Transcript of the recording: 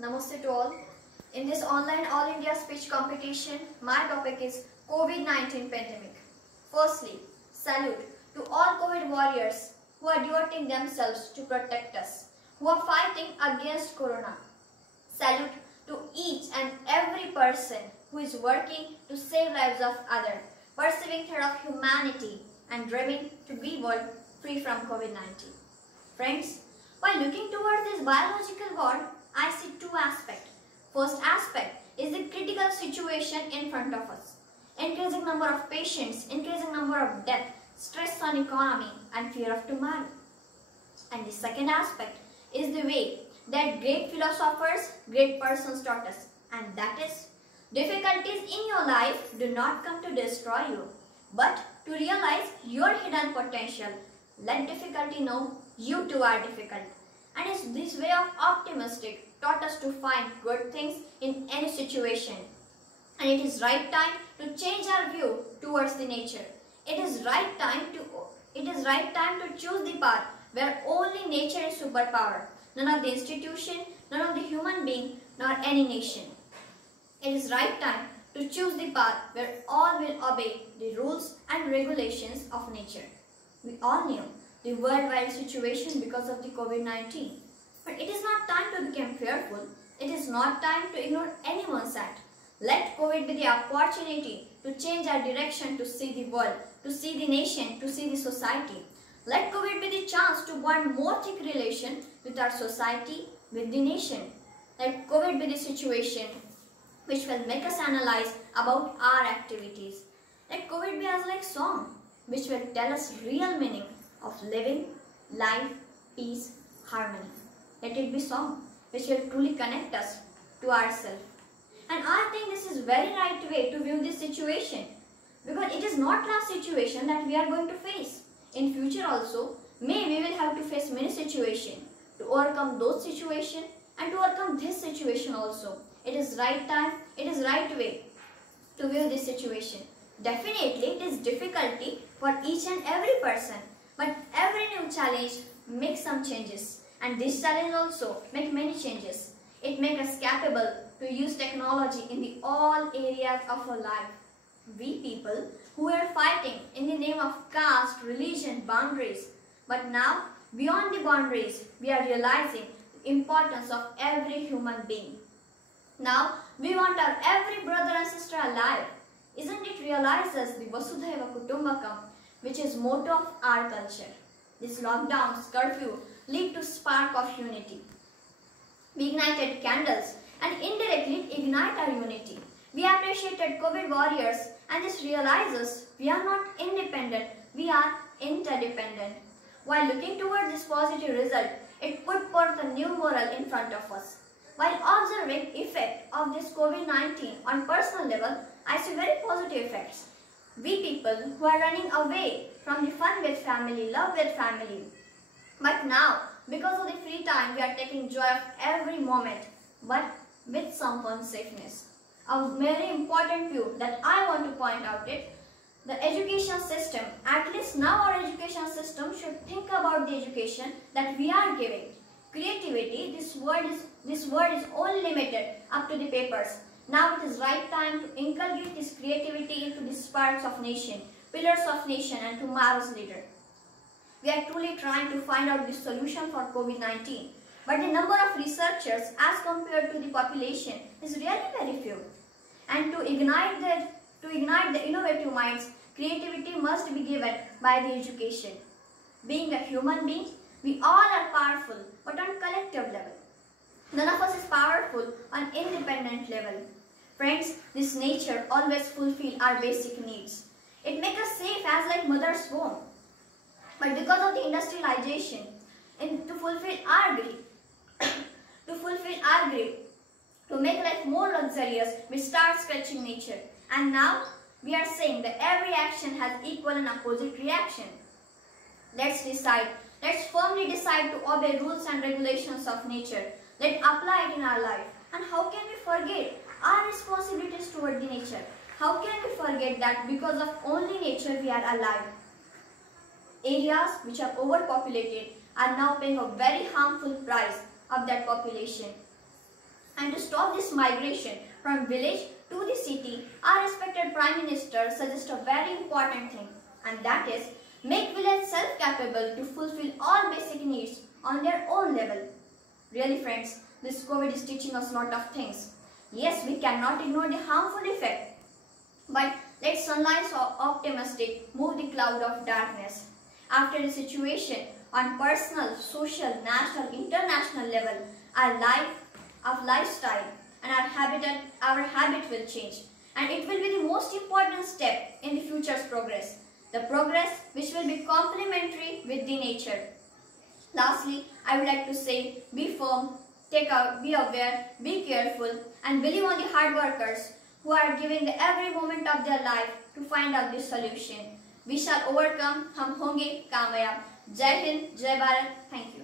Namaste to all. In this online All India speech competition, my topic is COVID-19 pandemic. Firstly, salute to all COVID warriors who are devoting themselves to protect us, who are fighting against Corona. Salute to each and every person who is working to save lives of others, pursuing thread of humanity and dreaming to be world free from COVID-19. Friends, while looking towards this biological war, I see two aspects. First aspect is the critical situation in front of us. Increasing number of patients, increasing number of deaths, stress on economy and fear of tomorrow. And the second aspect is the way that great philosophers, great persons taught us. And that is, difficulties in your life do not come to destroy you, but to realize your hidden potential. Let difficulty know you too are difficult. And it's this way of optimistic taught us to find good things in any situation. And it is right time to change our view towards the nature. It is right time to choose the path where only nature is superpower. None of the institution, none of the human being, nor any nation. It is right time to choose the path where all will obey the rules and regulations of nature. We all knew the worldwide situation because of the COVID-19. But it is not time to become fearful. It is not time to ignore anyone's act. Let COVID be the opportunity to change our direction, to see the world, to see the nation, to see the society. Let COVID be the chance to bond more thick relation with our society, with the nation. Let COVID be the situation which will make us analyze about our activities. Let COVID be as like song which will tell us real meaning of living, life, peace, harmony. Let it be song which will truly connect us to ourselves. And I think this is very right way to view this situation, because it is not last situation that we are going to face. In future also, we will have to face many situations to overcome those situations and to overcome this situation also. It is right time, it is right way to view this situation. Definitely it is difficulty for each and every person, but every new challenge makes some changes, and this challenge also make many changes. It makes us capable to use technology in the all areas of our life. We people who were fighting in the name of caste, religion, boundaries, but now beyond the boundaries we are realizing the importance of every human being. Now we want our every brother and sister alive. Isn't it realizes the Vasudhaiva Kutumbakam, which is motto of our culture? This lockdowns, curfew lead to spark of unity. We ignited candles and indirectly ignite our unity. We appreciated COVID warriors and this realizes we are not independent, we are interdependent. While looking towards this positive result, it put forth a new moral in front of us. While observing effect of this COVID-19 on personal level, I see very positive effects. We people who are running away from the fun with family, love with family. But now, because of the free time, we are taking joy of every moment, but with someone's safeness. A very important view that I want to point out is the education system. At least now our education system should think about the education that we are giving. Creativity, this word is only limited up to the papers. Now it is right time to inculcate this creativity into the sparks of nation, pillars of nation and tomorrow's leader. We are truly trying to find out the solution for COVID-19. But the number of researchers as compared to the population is really very few. And to ignite the innovative minds, creativity must be given by the education. Being a human being, we all are powerful, but on collective level. None of us is powerful on independent level. Friends, this nature always fulfill our basic needs. It makes us safe as like mother's womb. But because of the industrialization, and to fulfill our greed, to make life more luxurious, we start scratching nature. And now we are saying that every action has equal and opposite reaction. Let's firmly decide to obey rules and regulations of nature. Let's apply it in our life. And how can we forget our responsibilities toward the nature? How can we forget that because of only nature we are alive? Areas which are overpopulated are now paying a very harmful price of that population. And to stop this migration from village to the city, our respected Prime Minister suggests a very important thing, and that is make village self-capable to fulfill all basic needs on their own level. Really friends, this COVID is teaching us a lot of things. Yes, we cannot ignore the harmful effect, but let sunlight so optimistic move the cloud of darkness. After the situation on personal, social, national, international level, our lifestyle and our habit will change, and it will be the most important step in the future's progress. The progress which will be complementary with the nature. Lastly, I would like to say, be firm, be aware, be careful, and believe on the hard workers who are giving every moment of their life to find out the solution. We shall overcome. हम होंगे कामयाब. Jai Hind, Jai Bharat. Thank you.